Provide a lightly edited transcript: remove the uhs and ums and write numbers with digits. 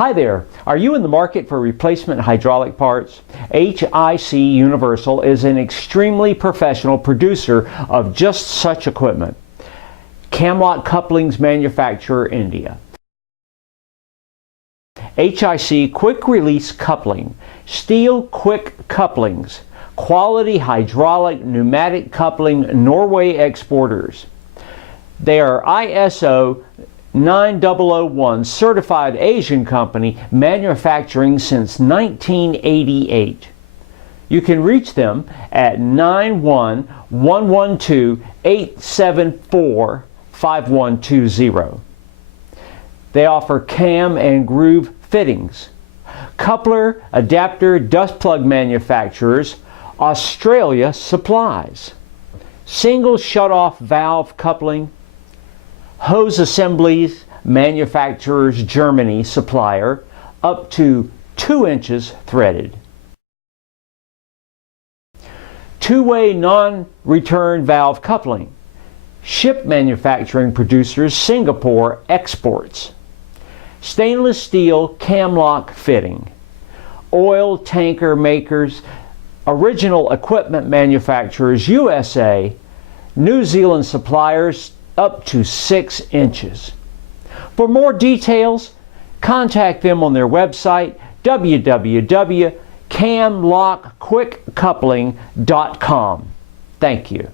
Hi there. Are you in the market for replacement hydraulic parts? HIC Universal is an extremely professional producer of just such equipment. Camlock Couplings manufacturer, India. HIC Quick Release Coupling, Steel Quick Couplings, Quality Hydraulic Pneumatic Coupling Norway exporters. They are ISO 9001 certified Asian company, manufacturing since 1988. You can reach them at 91-112-874-5120. They offer cam and groove fittings. Coupler, adapter, dust plug manufacturers, Australia supplies. Single shutoff valve coupling, hose assemblies, manufacturers, Germany supplier, up to 2 inches threaded. Two-way non-return valve coupling, ship manufacturing producers, Singapore exports. Stainless steel Camlock fitting, oil tanker makers, original equipment manufacturers, USA, New Zealand suppliers, up to 6 inches. For more details, contact them on their website, www.camlockquickcoupling.com. Thank you.